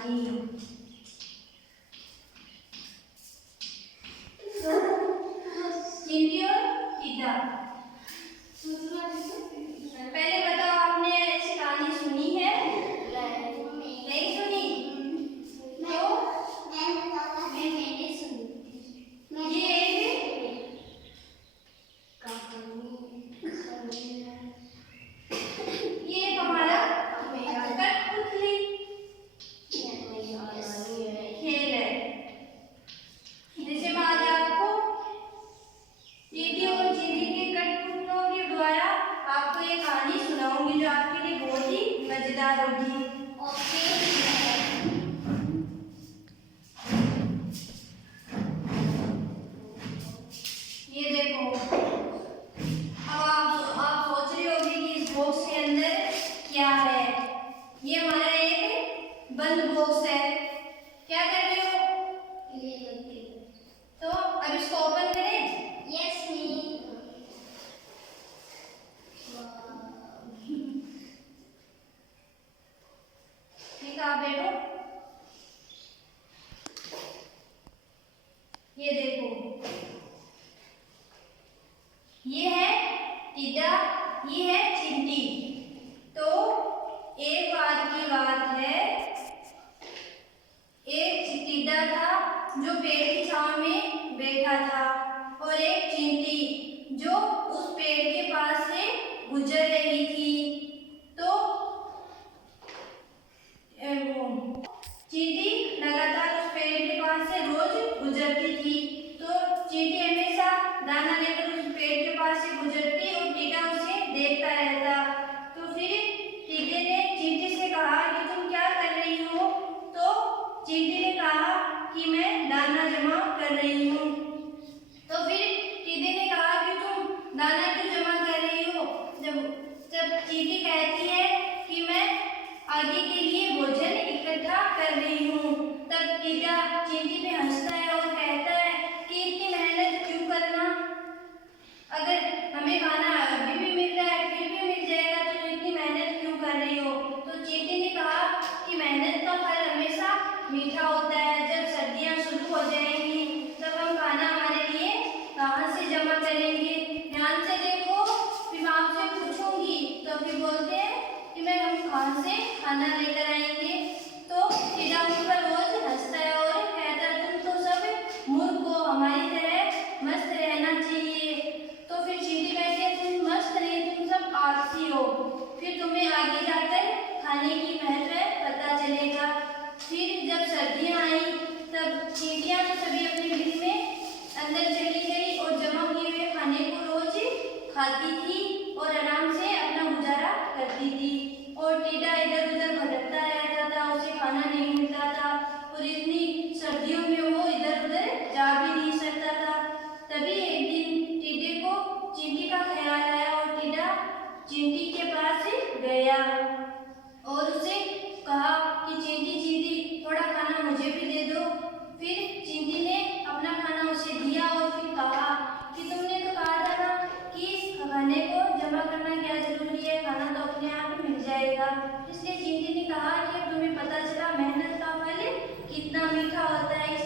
कहानी। चींटी और टीडा। पहले बताओ, आपने ऐसी कहानी सुनी है? नहीं सुनी? तो मैंने सुनी। ये एक हमारा कठपुतली खेल है। जैसे मैं आज आपको चींटी और चींटी के कठपुतलों के द्वारा आपको एक कहानी सुनाऊंगी जो आपके लिए बहुत ही मजेदार होगी। ये देखो, अब आप सोच रही होगी कि इस बॉक्स के अंदर क्या है। ये हमारा एक बंद बॉक्स है। क्या कर रहे हो? तो अब इसको ओपन करें। यस मी। ठीक है, आप बैठो। ये देखो, ये है टीडा, ये है चींटी। तो एक बार की बात है, एक टीडा था जो पेड़ की छांव में बैठा था और एक चींटी जो उस पेड़ के पास से गुजर रही थी। तो चींटी लगातार उस पेड़ के पास से रोज गुजरती थी। तो चींटी हमेशा दाना लेकर उस पेड़ के पास से गुजरती और टीडा उसे देखता रहता। तो फिर टीडे ने चींटी से कहा कि तुम क्या कर रही हो? तो चींटी ने कहा कि मैं दाना जमा कर रही हूँ। तो फिर टीडे ने कहा कि तुम दाना क्यों जमा कर रही हो? जब जब चींटी कहती है कि मैं आगे के लिए भोजन इकट्ठा कर रही हूँ, तब टीडा चींटी पे हंसता है और कहता है कि इतनी मेहनत क्यों करना? अगर हमें खाना अभी भी मिल रहा है, फिर भी मिल जाएगा, तो इतनी मेहनत क्यों कर रही हो? तो चींटी ने कहा कि मेहनत का फल हमेशा मीठा होता है। जब सर्दियाँ शुरू हो जाएंगी तब हम खाना हमारे लिए कहाँ से जमा करेंगे? ध्यान से देखो, फिर मैं आपसे पूछूंगी तो फिर बोलते हैं कि मैं हम कहाँ से खाना लेकर आएंगे? तो टीडा उस पर रोज हंसता है और कहता है तुम तो सब मूर्ख हो, हमारी तरह मस्त रहना चाहिए। तो फिर चींटी कहती है तुम मस्त नहीं, तुम सब आलसी हो, फिर तुम्हें आगे जाकर खाने की महत्व पता चलेगा। फिर जब सर्दियाँ आई तब चींटियाँ तो सभी अपने बिल में अंदर चली गई और जमा किए हुए खाने को रोज खाती थी और आराम से अपना गुजारा करती थी। और टीडा इधर उधर भटकता रहता था, उसे खाना नहीं मिलता था और इतनी सर्दियों में वो इधर उधर जा भी नहीं सकता था। तभी एक दिन टीडे को चींटी का ख्याल आया और टीडा चींटी के पास गया और उसे कहा कि चींटी चींटी थोड़ा खाना मुझे भी दे दो। फिर चींटी ने अपना खाना उसे दिया और फिर कहा कि तुमने तो कहा था ना कि खाने को जमा करना क्या जरूरी है, खाना तो अपने आप ही मिल जाएगा। इसलिए चींटी ने कहा कि अब तुम्हें पता चला मेहनत का फल कितना मीठा होता है,